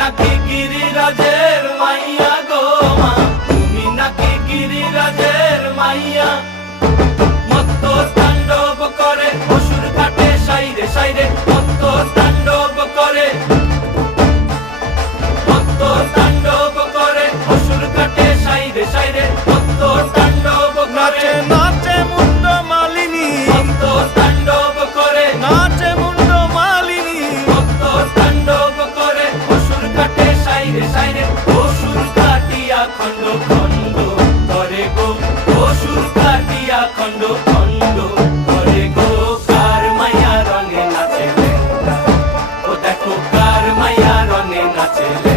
নাকি গিরিরাজের মাইয়া গো মা, তুমি নাকি গিরিরাজের মাইয়া। মত্ত তাণ্ডব করে অসুর কাটে সাইরে সাইরে, মত্ত তাণ্ডব করে, মত্ত তাণ্ডব করে অসুর কাটে সাইরে সাইরে, মত্ত তাণ্ডব করে। নাচে মুন্ড মালিনী, মত্ত তাণ্ডব করে, নাচে মুন্ড মালিনী, মত্ত তাণ্ডব করে অসুর কাটে সাইরে সাইরে, অসুর কাটিয়া খণ্ড খণ্ড করে গো, অসুর কাটিয়া খণ্ড খণ্ড করে গো। কার মায়া রঙে নাচে লেঙ্গা, ও দেখো কার মায়া রঙে নাচে লেঙ্গা।